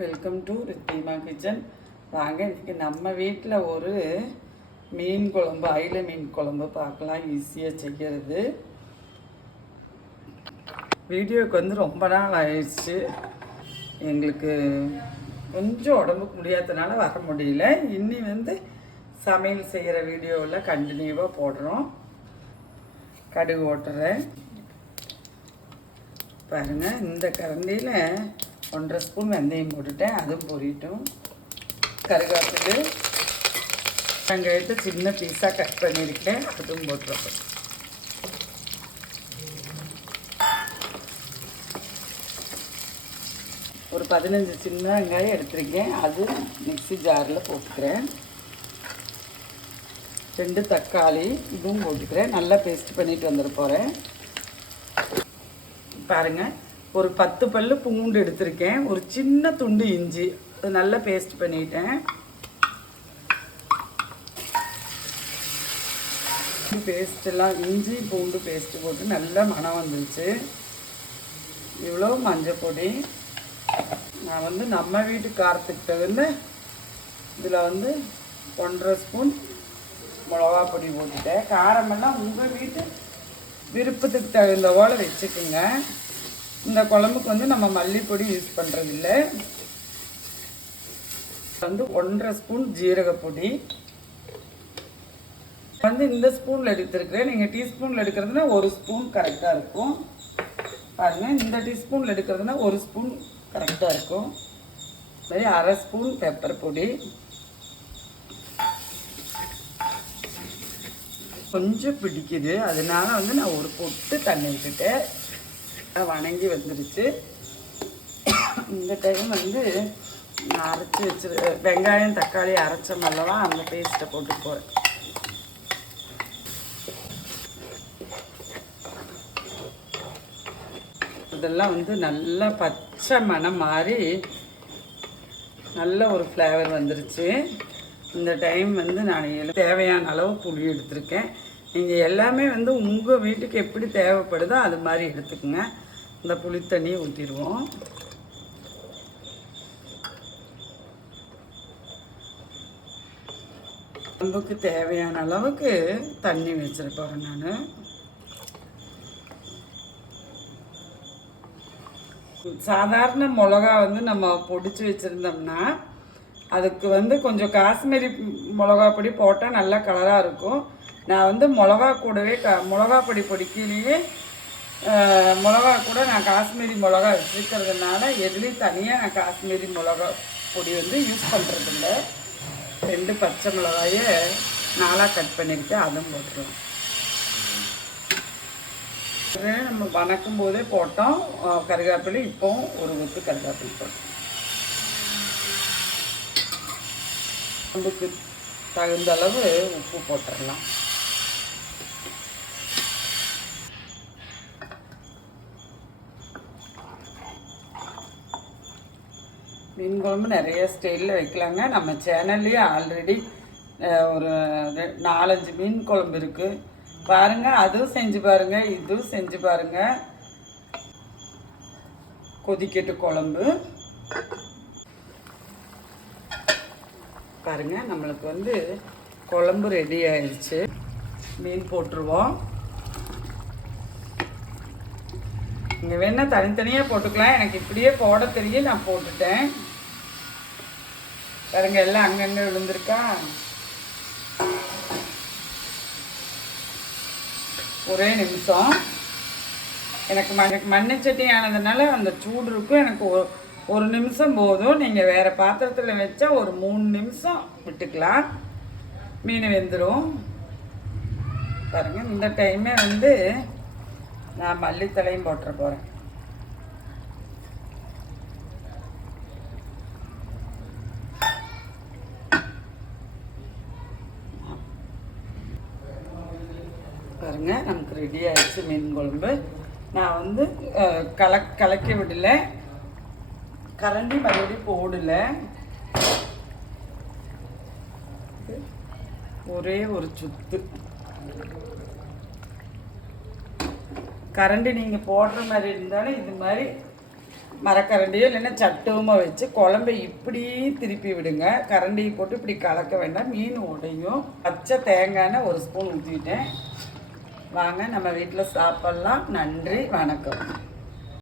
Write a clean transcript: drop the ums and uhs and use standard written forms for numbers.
Welcome to Ridhima kitchen. வாங்க இன்றைக்கி நம்ம வீட்டில் ஒரு மீன் குழம்பு, அயிலை மீன் குழம்பு பார்க்கலாம். ஈஸியாக செய்கிறது. வீடியோவுக்கு வந்து ரொம்ப நாள் ஆயிடுச்சு. எங்களுக்கு கொஞ்சம் உடம்புக்கு முடியாததுனால வர முடியல. இன்னி வந்து சமையல் செய்கிற வீடியோவில் கண்டினியூவாக போடுறோம். கடுகு ஓட்டுறேன் பாருங்கள். இந்த கரண்டியில் 1.5 ஸ்பூன் வெந்தயம் போட்டுட்டேன், அதுவும் பொரியட்டும். கருவேப்பிலை, வெங்காயத்தை சின்ன பீஸாக கட் பண்ணியிருக்கேன், அதுவும் போட்டுருப்பேன். ஒரு 15 சின்ன வெங்காயம் எடுத்துருக்கேன், அது மிக்ஸி ஜாரில் போட்டுக்கிறேன். 2 தக்காளி, இதுவும் போட்டுக்கிறேன். நல்லா பேஸ்ட் பண்ணிட்டு வந்துட போகிறேன். பாருங்கள், ஒரு 10 பல்லு பூண்டு எடுத்திருக்கேன், ஒரு சின்ன துண்டு இஞ்சி, அது நல்லா பேஸ்ட் பண்ணிட்டேன். பேஸ்ட்டெல்லாம் இஞ்சி பூண்டு பேஸ்ட்டு போட்டு நல்லா மணம் வந்துருச்சு. இவ்வளோ மஞ்சள் பொடி. நான் வந்து நம்ம வீட்டு காரத்துக்கு தகுந்த இதில் வந்து 1.5 ஸ்பூன் மிளகா பொடி போட்டுட்டேன். காரமெல்லாம் உங்கள் வீட்டு விருப்பத்துக்கு தகுந்த போல் வச்சுக்கோங்க. இந்த குழம்புக்கு வந்து நம்ம மல்லிப்பொடி யூஸ் பண்ணுறதில்ல. வந்து 1.5 ஸ்பூன் ஜீரகப்பொடி வந்து இந்த ஸ்பூனில் எடுத்துருக்கிறேன். நீங்கள் டீஸ்பூனில் எடுக்கிறதுனா 1 ஸ்பூன் கரெக்டாக இருக்கும். பாருங்கள், இந்த டீஸ்பூனில் எடுக்கிறதுனா 1 ஸ்பூன் கரெக்டாக இருக்கும். மாதிரி 1/2 ஸ்பூன் பெப்பர் பொடி, கொஞ்சம் பிடிக்குது, அதனால வந்து நான் ஒரு பொட்டு தண்ணி விட்டுட்டேன். வணங்கி வந்துருச்சு. இந்த டைம் வந்து நான் அரைச்சி வெங்காயம் தக்காளி அரைச்ச அல்லவா, அந்த பேஸ்ட்டை போட்டு போகிறேன். இதெல்லாம் வந்து நல்லா பச்சை மணம் மாறி நல்ல ஒரு ஃப்ளேவர் வந்துருச்சு. இந்த டைம் வந்து நான் தேவையான அளவு புளி எடுத்திருக்கேன். நீங்கள் எல்லாமே வந்து உங்கள் வீட்டுக்கு எப்படி தேவைப்படுதோ அது மாதிரி எடுத்துக்கோங்க. இந்த புளி தண்ணி ஊற்றிடுவோம். குழம்புக்கு தேவையான அளவுக்கு தண்ணி வச்சுருப்பேன். நான் சாதாரண மிளகா வந்து நம்ம பொடிச்சு வச்சுருந்தோம்னா அதுக்கு வந்து கொஞ்சம் காஷ்மீரி மிளகா பொடி போட்டால் நல்லா கலராக இருக்கும். நான் வந்து மிளகா கூடவே மிளகா பொடி பொடிக்கிலேயே மிளகா கூட நான் காஷ்மீரி மிளகா வச்சுருக்கிறதுனால எதுலேயும் தனியாக நான் காஷ்மீரி மிளகா பொடி வந்து யூஸ் பண்ணுறதில்ல. 2 பச்சை மிளகாயை 4ஆக கட் பண்ணியிருக்கேன், அதுவும் போட்டுருவோம். நம்ம வணக்கும் போதே போட்டோம் கருவேப்பிலை. இப்போவும் ஒரு கொத்து கருவேப்பிலை போட்டோம். குழம்புக்கு தகுந்த அளவு உப்பு போட்டுடலாம். மீன் குழம்பு நிறைய ஸ்டைலில் வைக்கலாங்க. நம்ம சேனல்லையே ஆல்ரெடி ஒரு 4-5 மீன் குழம்பு இருக்குது பாருங்கள். அதுவும் செஞ்சு பாருங்கள், இதுவும் செஞ்சு பாருங்கள். கொதிக்கட்டு குழம்பு பாருங்கள். நம்மளுக்கு வந்து குழம்பு ரெடி ஆயிடுச்சு. மீன் போட்டுருவோம். நீங்கள் வேணால் தனித்தனியாக போட்டுக்கலாம், எனக்கு இப்படியே போட தெரியும், நான் போட்டுட்டேன். பாருங்க, எல்லாம் அங்கங்கே விழுந்திருக்கா. ஒரே நிமிஷம். எனக்கு மண்ணுச்சட்டி ஆனதுனால அந்த சூடு இருக்கும். எனக்கு ஒரு நிமிஷம் போதும். நீங்கள் வேறு பாத்திரத்தில் வச்சா ஒரு 3 நிமிஷம் விட்டுக்கலாம், மீன் வெந்துடும். பாருங்கள், இந்த டைமே வந்து நான் மல்லித்தலையும் போட்டுற போகிறேன். பாருங்கள், நமக்கு ரெடி ஆகிடுச்சு மீன் குழம்பு. நான் வந்து கலக்கி விடலை, கரண்டி மறுபடியும் போடலை. ஒரே ஒரு சுத்து கரண்டி நீங்கள் போடுற மாதிரி இருந்தாலும் இது மாதிரி மரக்கரண்டியோ இல்லைன்னா சட்டுவமா வச்சு குழம்பை இப்படி திருப்பி விடுங்க. கரண்டியை போட்டு இப்படி கலக்க வேண்டாம், மீன் உடையும். பச்சை தேங்காய் 1 ஸ்பூன் ஊற்றிட்டேன். வாங்க நம்ம வீட்டில் சாப்பிட்லாம். நன்றி, வணக்கம்.